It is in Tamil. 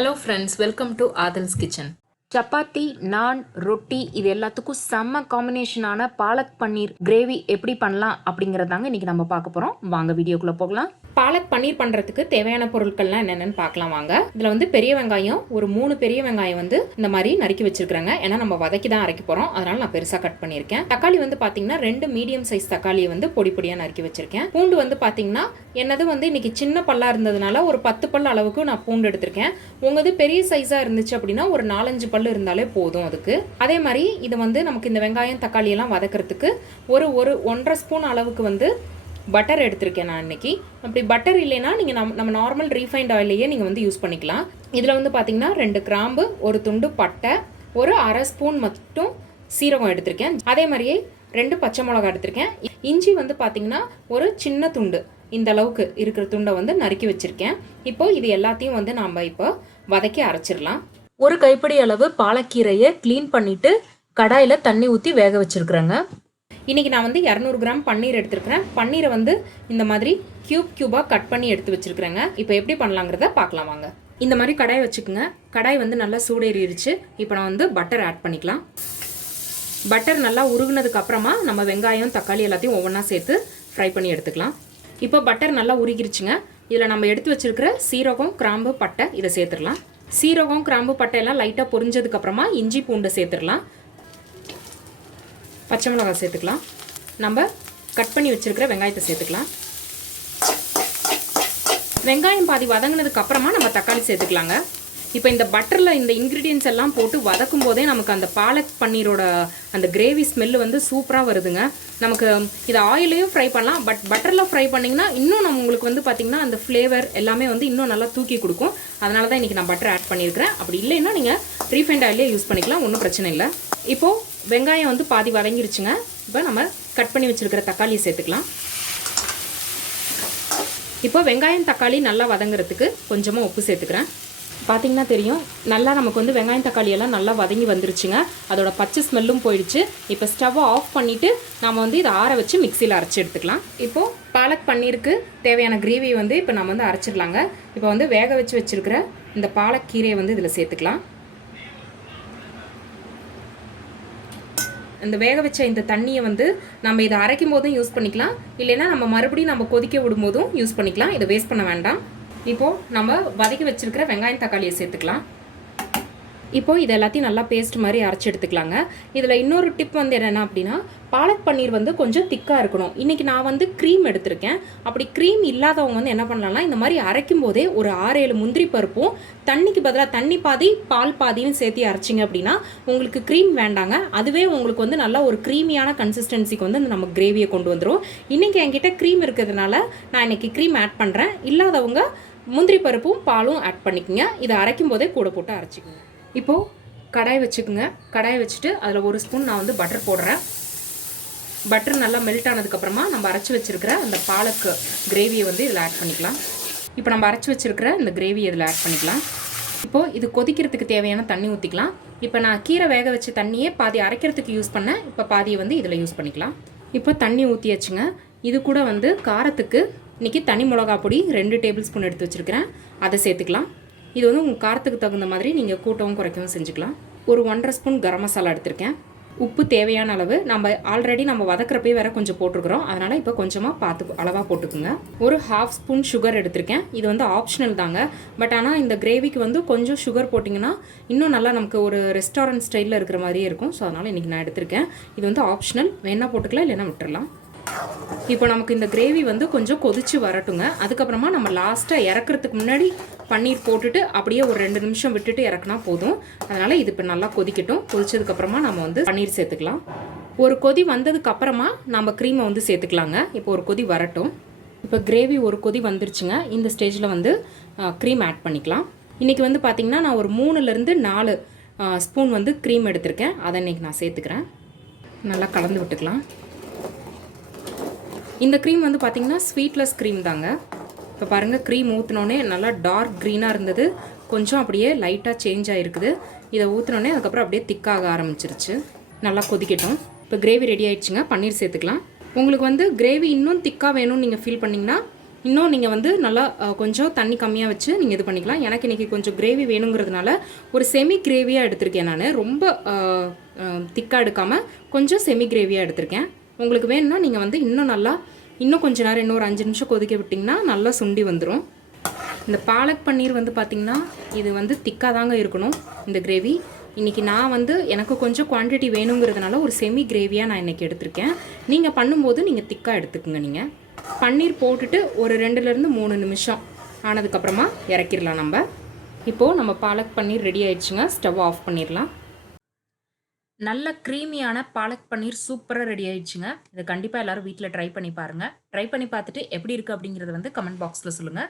Hello friends, welcome to Adil's Kitchen. Chapati, நான், ரொட்டி இது எல்லாத்துக்கும் செம்ம காம்பினேஷனான பாலக் பன்னீர் கிரேவி எப்படி பண்ணலாம் அப்படிங்கிறதாங்க இன்றைக்கி நம்ம பார்க்க போகிறோம். வாங்க வீடியோக்குள்ளே போகலாம். பாலக் பன்னீர் பண்ணுறதுக்கு தேவையான பொருட்கள்லாம் என்னென்னு பார்க்கலாம் வாங்க. இதில் வந்து பெரிய வெங்காயம், ஒரு 3 பெரிய வெங்காயம் வந்து இந்த மாதிரி நறுக்கி வச்சிருக்கிறேங்க. ஏன்னா நம்ம வதக்கி தான் அரைக்க போகிறோம், அதனால் நான் பெருசாக கட் பண்ணியிருக்கேன். தக்காளி வந்து பார்த்தீங்கன்னா 2 மீடியம் சைஸ் தக்காளியை வந்து பொடி பொடியாக நறுக்கி வச்சிருக்கேன். பூண்டு வந்து பார்த்தீங்கன்னா என்னது வந்து இன்னைக்கு சின்ன பல்லாக இருந்ததுனால ஒரு 10 பல் அளவுக்கு நான் பூண்டு எடுத்திருக்கேன். உங்களது பெரிய சைஸாக இருந்துச்சு அப்படின்னா ஒரு 4-5 பல் இருந்தாலே போதும் அதுக்கு. அதே மாதிரி இது வந்து நமக்கு இந்த வெங்காயம் தக்காளி எல்லாம் வதக்கிறதுக்கு ஒரு 1.5 ஸ்பூன் அளவுக்கு வந்து பட்டர் எடுத்திருக்கேன் நான் இன்னைக்கு. அப்படி பட்டர் இல்லைன்னா நீங்கள் நம்ம நார்மல் ரீஃபைண்ட் ஆயிலையே நீங்கள் வந்து யூஸ் பண்ணிக்கலாம். இதில் வந்து பார்த்தீங்கன்னா 2 கிராம்பு, ஒரு துண்டு பட்டை, ஒரு 1/2 ஸ்பூன் மட்டும் சீரகம் எடுத்திருக்கேன். அதே மாதிரியே 2 பச்சை மிளகாய் எடுத்திருக்கேன். இஞ்சி வந்து பார்த்தீங்கன்னா ஒரு சின்ன துண்டு, இந்த அளவுக்கு இருக்கிற துண்டை வந்து நறுக்கி வச்சிருக்கேன். இப்போ இது எல்லாத்தையும் வந்து நாம் இப்போ வதக்கி அரைச்சிடலாம். ஒரு கைப்பிடி அளவு பாலக்கீரையை க்ளீன் பண்ணிட்டு கடாயில் தண்ணி ஊற்றி வேக வச்சிருக்கிறேங்க. இன்றைக்கி நான் வந்து 200 கிராம் பன்னீர் எடுத்துருக்கிறேன். பன்னீரை வந்து இந்த மாதிரி க்யூபாக கட் பண்ணி எடுத்து வச்சுருக்கிறேங்க. இப்போ எப்படி பண்ணலாங்கிறத பார்க்கலாம் வாங்க. இந்த மாதிரி கடாய் வச்சுக்கோங்க. கடாய் வந்து நல்லா சூடேறிடுச்சு. இப்போ நான் வந்து பட்டர் ஆட் பண்ணிக்கலாம். பட்டர் நல்லா உருகுனதுக்கு அப்புறமா நம்ம வெங்காயம் தக்காளி எல்லாத்தையும் ஒவ்வொன்றா சேர்த்து ஃப்ரை பண்ணி எடுத்துக்கலாம். இப்போ பட்டர் நல்லா உருகிருச்சுங்க. இதில் நம்ம எடுத்து வச்சுருக்கிற சீரகம், கிராம்பு, பட்டை இதை சேர்த்துடலாம். சீரகம், கிராம்பு, பட்டை எல்லாம் லைட்டாக பொரிஞ்சதுக்கப்புறமா இஞ்சி பூண்டை சேர்த்துடலாம். பச்சை மிளகாய் சேர்த்துக்கலாம். நம்ம கட் பண்ணி வச்சுருக்கிற வெங்காயத்தை சேர்த்துக்கலாம். வெங்காயம் பாதி வதங்கினதுக்கு அப்புறமா நம்ம தக்காளி சேர்த்துக்கலாங்க. இப்போ இந்த பட்டரில் இந்த இன்க்ரீடியன்ஸ் எல்லாம் போட்டு வதக்கும் போதே நமக்கு அந்த பாலக் பன்னீரோட அந்த கிரேவி ஸ்மெல்லு வந்து சூப்பராக வருதுங்க. நமக்கு இதை ஆயிலையும் ஃப்ரை பண்ணலாம், பட் பட்டரில் ஃப்ரை பண்ணிங்கன்னா இன்னும் நம்ம உங்களுக்கு வந்து பார்த்திங்கன்னா அந்த ஃப்ளேவர் எல்லாமே வந்து இன்னும் நல்லா தூக்கி கொடுக்கும். அதனால தான் இன்றைக்கி நான் பட்டர் ஆட் பண்ணியிருக்கிறேன். அப்படி இல்லைன்னா நீங்கள் ரீஃபைண்ட் ஆயிலே யூஸ் பண்ணிக்கலாம், ஒன்றும் பிரச்சனை இல்லை. இப்போது வெங்காயம் வந்து பாதி வதங்கிருச்சுங்க. இப்போ நம்ம கட் பண்ணி வச்சுருக்கிற தக்காளியை சேர்த்துக்கலாம். இப்போ வெங்காயம் தக்காளி நல்லா வதங்குறதுக்கு கொஞ்சமாக உப்பு சேர்த்துக்கிறேன். பார்த்திங்கன்னா தெரியும், நல்லா நமக்கு வந்து வெங்காயம் தக்காளி எல்லாம் நல்லா வதங்கி வந்துருச்சுங்க. அதோட பச்சை ஸ்மெல்லும் போயிடுச்சு. இப்போ ஸ்டவ்வை ஆஃப் பண்ணிவிட்டு நம்ம வந்து இதை ஆற வச்சு மிக்சியில் அரைச்சி எடுத்துக்கலாம். இப்போது பாலக் பன்னீருக்கு தேவையான கிரேவி வந்து இப்போ நம்ம வந்து அரைச்சிடலாங்க. இப்போ வந்து வேக வச்சு வச்சுருக்கிற இந்த பாலக் கீரையை வந்து இதில் சேர்த்துக்கலாம். இந்த வேக வச்ச இந்த தண்ணியை வந்து நம்ம இதை அரைக்கும் போதும் யூஸ் பண்ணிக்கலாம், இல்லைன்னா நம்ம மறுபடியும் நம்ம கொதிக்க விடும் போதும் யூஸ் பண்ணிக்கலாம். இதை வேஸ்ட் பண்ண வேண்டாம். இப்போது நம்ம வதக்கி வச்சுருக்கிற வெங்காயம் தக்காளியை சேர்த்துக்கலாம். இப்போது இது எல்லாத்தையும் நல்லா பேஸ்ட் மாதிரி அரைச்சி எடுத்துக்கலாங்க. இதில் இன்னொரு டிப் வந்து என்னென்னா அப்படின்னா, பாலக் பன்னீர் வந்து கொஞ்சம் திக்காக இருக்கணும். இன்றைக்கி நான் வந்து க்ரீம் எடுத்திருக்கேன். அப்படி க்ரீம் இல்லாதவங்க வந்து என்ன பண்ணலாம்னா, இந்த மாதிரி அரைக்கும் போதே ஒரு 6-7 முந்திரி பருப்பும் தண்ணிக்கு பதிலாக தண்ணி பாதி பால் பாதின்னு சேர்த்து அரைச்சிங்க அப்படின்னா உங்களுக்கு க்ரீம் வேண்டாங்க. அதுவே உங்களுக்கு வந்து நல்லா ஒரு க்ரீமியான கன்சிஸ்டன்சிக்கு வந்து நம்ம கிரேவியை கொண்டு வந்துடும். இன்றைக்கி என்கிட்ட க்ரீம் இருக்கிறதுனால நான் இன்றைக்கி க்ரீம் ஆட் பண்ணுறேன். இல்லாதவங்க முந்திரி பருப்பும் பாலும் ஆட் பண்ணிக்கோங்க. இதை அரைக்கும் போதே கூட போட்டு அரைச்சிக்கோங்க. இப்போது கடாய் வச்சுக்கோங்க. கடாய் வச்சுட்டு அதில் 1 ஸ்பூன் நான் வந்து பட்டர் போடுறேன். பட்டர் நல்லா மெல்ட் ஆனதுக்கப்புறமா நம்ம அரைச்சி வச்சுருக்கிற அந்த பாலக் கிரேவியை வந்து இதில் ஆட் பண்ணிக்கலாம். இப்போ நம்ம அரைச்சி வச்சுருக்கிற இந்த கிரேவி இதில் ஆட் பண்ணிக்கலாம். இப்போது இது கொதிக்கிறதுக்கு தேவையான தண்ணி ஊற்றிக்கலாம். இப்போ நான் கீரை வேக வச்ச தண்ணியே பாதி அரைக்கிறதுக்கு யூஸ் பண்ணேன். இப்போ பாதியை வந்து இதில் யூஸ் பண்ணிக்கலாம். இப்போ தண்ணி ஊற்றியாச்சுங்க. இது கூட வந்து காரத்துக்கு இன்றைக்கி தனி மிளகா பொடி 2 டேபிள் ஸ்பூன் எடுத்து வச்சுருக்கிறேன், அதை சேர்த்துக்கலாம். இது வந்து உங்கள் காரத்துக்கு தகுந்த மாதிரி நீங்கள் கூட்டவும் குறைக்கவும் செஞ்சுக்கலாம். ஒரு 1.5 ஸ்பூன் கரம் மசாலா எடுத்திருக்கேன். உப்பு தேவையான அளவு. நம்ம ஆல்ரெடி நம்ம வதக்கிறப்பே வேறு கொஞ்சம் போட்டிருக்கிறோம், அதனால் இப்போ கொஞ்சமாக பார்த்து அளவாக போட்டுக்குங்க. ஒரு 1/2 ஸ்பூன் சுகர் எடுத்திருக்கேன். இது வந்து ஆப்ஷனல் தாங்க, பட் ஆனால் இந்த கிரேவிக்கு வந்து கொஞ்சம் சுகர் போட்டிங்கன்னா இன்னும் நல்லா நமக்கு ஒரு ரெஸ்டாரண்ட் ஸ்டைலில் இருக்கிற மாதிரியே இருக்கும். ஸோ அதனால் இன்றைக்கி நான் எடுத்திருக்கேன். இது வந்து ஆப்ஷனல், வேணால் போட்டுக்கலாம், இல்லைன்னா விட்டுடலாம். இப்போ நமக்கு இந்த கிரேவி வந்து கொஞ்சம் கொதிச்சு வரட்டுங்க. அதுக்கப்புறமா நம்ம லாஸ்ட்டாக இறக்குறதுக்கு முன்னாடி பன்னீர் போட்டுட்டு அப்படியே ஒரு 2 நிமிஷம் விட்டுட்டு இறக்குனா போதும். அதனால் இது இப்போ நல்லா கொதிக்கட்டும். கொதிச்சதுக்கப்புறமா நம்ம வந்து பன்னீர் சேர்த்துக்கலாம். ஒரு கொதி வந்ததுக்கப்புறமா நம்ம க்ரீமை வந்து சேர்த்துக்கலாங்க. இப்போ ஒரு கொதி வரட்டும். இப்போ கிரேவி ஒரு கொதி வந்துருச்சுங்க. இந்த ஸ்டேஜில் வந்து க்ரீம் ஆட் பண்ணிக்கலாம். இன்றைக்கி வந்து பார்த்திங்கன்னா நான் ஒரு 3-4 ஸ்பூன் வந்து க்ரீம் எடுத்திருக்கேன். அதை இன்றைக்கி நான் சேர்த்துக்கிறேன். நல்லா கலந்து விட்டுக்கலாம். இந்த க்ரீம் வந்து பார்த்திங்கன்னா ஸ்வீட்லெஸ் க்ரீம் தாங்க. இப்போ பாருங்கள், க்ரீம் ஊற்றினோடனே நல்லா டார்க் க்ரீனாக இருந்தது, கொஞ்சம் அப்படியே லைட்டாக சேஞ்ச் ஆகிருக்குது. இதை ஊற்றினோடனே அதுக்கப்புறம் அப்படியே திக்காக ஆரம்பிச்சிருச்சு. நல்லா கொதிக்கட்டும். இப்போ கிரேவி ரெடி ஆகிடுச்சுங்க. பன்னீர் சேர்த்துக்கலாம். உங்களுக்கு வந்து கிரேவி இன்னும் திக்காக வேணும்னு நீங்கள் ஃபீல் பண்ணிங்கன்னா இன்னும் நீங்கள் வந்து நல்லா கொஞ்சம் தண்ணி கம்மியாக வச்சு நீங்கள் இது பண்ணிக்கலாம். எனக்கு இன்றைக்கி கொஞ்சம் கிரேவி வேணுங்கிறதுனால ஒரு செமி கிரேவியாக எடுத்திருக்கேன். நான் ரொம்ப திக்காக எடுக்காமல் கொஞ்சம் செமி கிரேவியாக எடுத்திருக்கேன். உங்களுக்கு வேணும்னா நீங்கள் வந்து இன்னும் கொஞ்சம் நேரம் இன்னும் ஒரு 5 நிமிஷம் கொதிக்க விட்டிங்கன்னா நல்லா சுண்டி வந்துடும். இந்த பாலக் பன்னீர் வந்து பார்த்திங்கன்னா இது வந்து திக்காக தாங்க இருக்கணும் இந்த கிரேவி. இன்றைக்கி நான் வந்து எனக்கு கொஞ்சம் குவான்டிட்டி வேணுங்கிறதுனால ஒரு செமி கிரேவியாக நான் இன்றைக்கி எடுத்திருக்கேன். நீங்கள் பண்ணும்போது நீங்கள் திக்காக எடுத்துக்குங்க. நீங்கள் பன்னீர் போட்டுட்டு ஒரு 2லேருந்து 3 நிமிஷம் ஆனதுக்கப்புறமா இறக்கிடலாம். இப்போது நம்ம பாலக் பன்னீர் ரெடி ஆயிடுச்சுங்க. ஸ்டவ் ஆஃப் பண்ணிடலாம். நல்ல க்ரீமியான பாலக் பன்னீர் சூப்பராக ரெடி ஆயிடுச்சுங்க. இதை கண்டிப்பாக எல்லாரும் வீட்டில் ட்ரை பண்ணி பாருங்கள். ட்ரை பண்ணி பார்த்துட்டு எப்படி இருக்குது அப்படிங்கிறத வந்து கமெண்ட் பாக்ஸில் சொல்லுங்கள்.